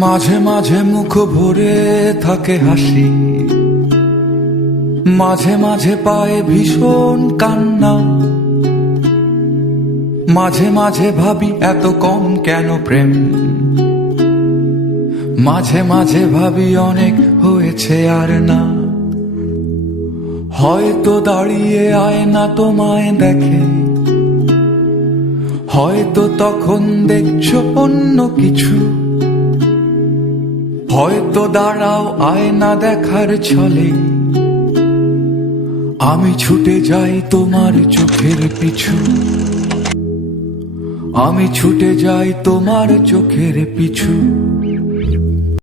মাঝে মাঝে মুখ ভরে থাকে হাসি, মাঝে মাঝে পায়ে ভীষণ কান্না। মাঝে মাঝে ভাবি এত কম কেন প্রেম, মাঝে মাঝে ভাবি অনেক হয়েছে আর না। হয়তো দাঁড়িয়ে আয়না তোমায় দেখে, হয়তো তখন দেখছো অন্য কিছু। হয়তো দাঁড়াও আয়না দেখার ছলে, আমি ছুটে যাই তোমার চোখের পিছু। আমি ছুটে যাই তোমার চোখের পিছু।